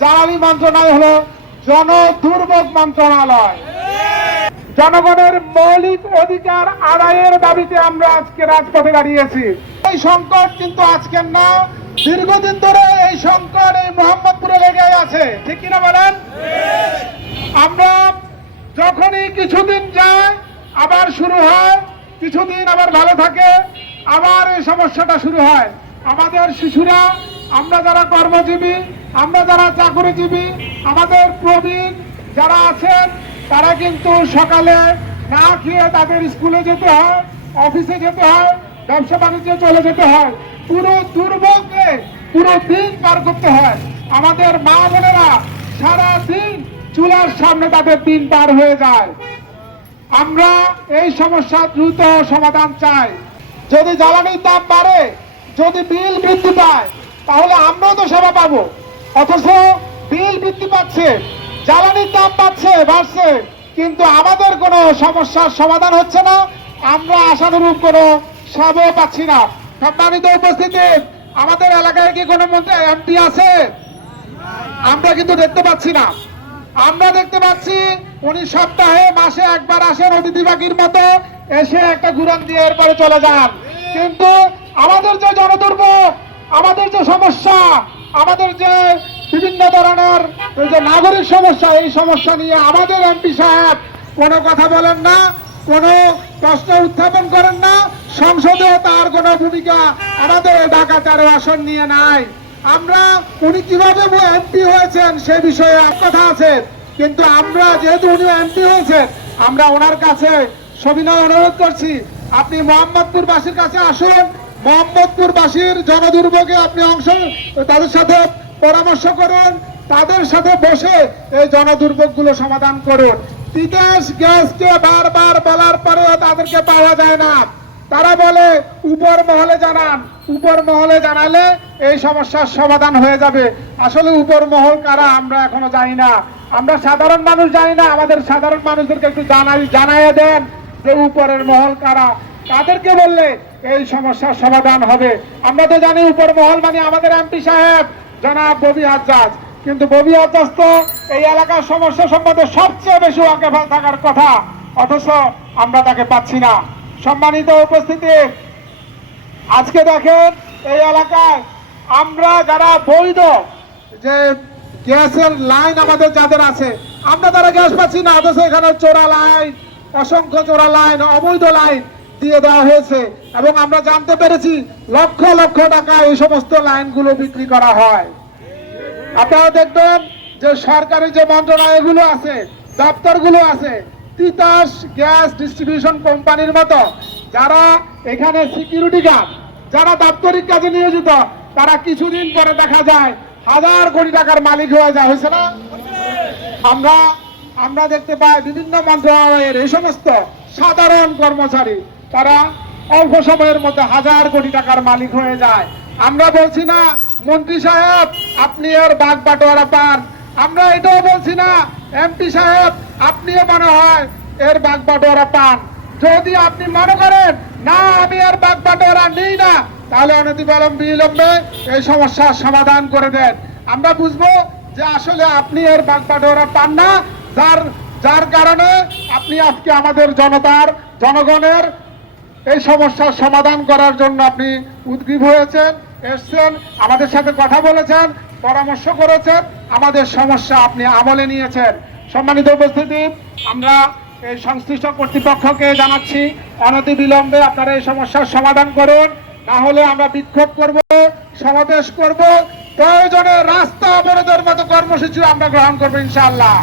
জ্বালানি মন্ত্রণালয় হলো জনদুর্ভোগ মন্ত্রণালয়। জনগণের মৌলিক অধিকার আদায়ের দাবিতে আমরা আজকে রাজপথে দাঁড়িয়েছি। এই সংকট কিন্তু আজকের না, দীর্ঘদিন ধরে এই সংকট এই মোহাম্মদপুরে লেগে আছে, ঠিক কিনা বলেন? আমরা যখনই কিছুদিন যায় আবার শুরু হয়, কিছুদিন আবার ভালো থাকে, আবার এই সমস্যাটা শুরু হয়। আমাদের শিশুরা, আমরা যারা কর্মজীবী, আমরা যারা চাকরিজীবী, আমাদের প্রবীণ যারা আছেন, তারা কিন্তু সকালে না খেয়ে তাদের স্কুলে যেতে হয়, অফিসে যেতে হয়, ব্যবসা বাণিজ্যে চলে যেতে হয়, পুরো দুর্ভোগে পুরো দিন পার করতে হয়। আমাদের মা বোনেরা সারা দিন চুলার সামনে তাদের দিন পার হয়ে যায়। আমরা এই সমস্যা দ্রুত সমাধান চাই। যদি জ্বালানির দাম বাড়ে, যদি বিল বৃদ্ধি পায়, তাহলে আমরাও তো সেবা পাবো। অথচ বিল বৃদ্ধি পাচ্ছে, জ্বালানির দাম বাড়ছে, কিন্তু আমাদের কোনো সমস্যার সমাধান হচ্ছে না, আমরা আশানুরূপ কোনো সেবাও পাচ্ছি না। সম্মানিত উপস্থিতি, আমাদের এলাকায় কি কোনো এমপি আছে? আমরা কিন্তু দেখতে পাচ্ছি না। আমরা দেখতে পাচ্ছি উনি সপ্তাহে মাসে একবার আসেন অতিথি পাখির মতো, এসে একটা ঘুরান দিয়ে এরপরে চলে যান। কিন্তু আমাদের যে জনদুর্ভোগ, আমাদের যে সমস্যা, আমাদের যে বিভিন্ন ধরনের যে নাগরিক সমস্যা, এই সমস্যা নিয়ে আমাদের এমপি সাহেব কোনো কথা বলেন না, কোনো প্রশ্ন উত্থাপন করেন না, সংসদেও তার কোনো ভূমিকা আমাদের ঢাকা 13 আসন নিয়ে নাই। আমরা উনি কিভাবে এমপি হয়েছেন সে বিষয়ে কথা আছে, কিন্তু আমরা যেহেতু উনি এমপি হয়েছেন, আমরা ওনার কাছে সবিনয় অনুরোধ করছি, আপনি মোহাম্মদপুরবাসীর কাছে আসুন, মোহাম্মদপুরবাসীর জনদুর্ভোগে আপনি তাদের সাথে পরামর্শ করুন, তাদের সাথে বসে এই জনদুর্ভোগগুলো সমাধান করুন। তিতাস গ্যাসকে বারবার বলার পরেও তাদেরকে পাওয়া যায় না। তারা বলে উপর মহলে জানান, উপর মহলে জানালে এই সমস্যার সমাধান হয়ে যাবে। আসলে উপর মহল কারা আমরা এখনো জানি না, আমরা সাধারণ মানুষ জানি না। আমাদের সাধারণ মানুষদেরকে একটু জানাইয়ে দেন যে উপরের মহল কারা, তাদেরকে বললে এই সমস্যার সমাধান হবে। আমরা তো জানি উপর মহল মানে আমাদের এমপি সাহেব জনাব ববি হাজ্জাজ, কিন্তু ববি হাজ্জাজ তো এই এলাকার সমস্যা সম্বন্ধে সবচেয়ে বেশি ওয়াকিবহাল থাকার কথা, অথচ আমরা তাকে পাচ্ছি না। সম্মানিত উপস্থিতি, আজকে দেখেন এই এলাকায় আমরা যারা বৈধ যে গ্যাসের লাইন আমাদের যাদের আছে, আমরা তারা গ্যাস পাচ্ছি না, অথচ এখানে চোরা লাইন, অসংখ্য চোরা লাইন, অবৈধ লাইন দিয়ে দেওয়া হয়েছে এবং আমরা জানতে পেরেছি লক্ষ লক্ষ টাকা এই সমস্ত লাইনগুলো বিক্রি করা হয়। আপনারা দেখবেন যে সরকারি যে মন্ত্রণালয়গুলো আছে, দপ্তরগুলো আছে, তিতাস গ্যাস ডিস্ট্রিবিউশন কোম্পানির মতো যারা এখানে সিকিউরিটি গার্ড, যারা দাপ্তরিক কাজে নিয়োজিত, তারা কিছুদিন পরে দেখা যায় হাজার কোটি টাকার মালিক হয়ে যায়, হয়েছে না? আমরা দেখতে পাই বিভিন্ন মন্ত্রণালয়ের এই সমস্ত সাধারণ কর্মচারী তারা অল্প সময়ের মধ্যে হাজার কোটি টাকার মালিক হয়ে যায়। আমরা বলছি না মন্ত্রী সাহেব আপনি এর ভাগ বাটোয়ারা পান, আমরা এটাও বলছি না এমপি সাহেব আপনিও মনে হয় এর ভাগ বাটোয়ারা পান। যদি আপনি মনে করেন না আমি এর ভাগ বাটোয়ারা নেই না, তাহলে অনতিবিলম্বে এই সমস্যার সমাধান করে দেন। আমরা বুঝবো যে আসলে আপনি এর ভাগ বাটোয়ারা পান না, যার কারণে আপনি আজকে আমাদের জনগণের এই সমস্যার সমাধান করার জন্য আপনি উদ্গ্রীব হয়েছেন, এসছেন, আমাদের সাথে কথা বলেছেন, পরামর্শ করেছেন, আমাদের সমস্যা আপনি আমলে নিয়েছেন। সম্মানিত উপস্থিতি, আমরা এই সংশ্লিষ্ট কর্তৃপক্ষকে জানাচ্ছি অনতিবিলম্বে আপনারা এই সমস্যার সমাধান করুন, না হলে আমরা বিক্ষোভ করব, সমাবেশ করব, প্রয়োজনে রাস্তা অবরোধের মতো কর্মসূচি আমরা গ্রহণ করবো ইনশাআল্লাহ।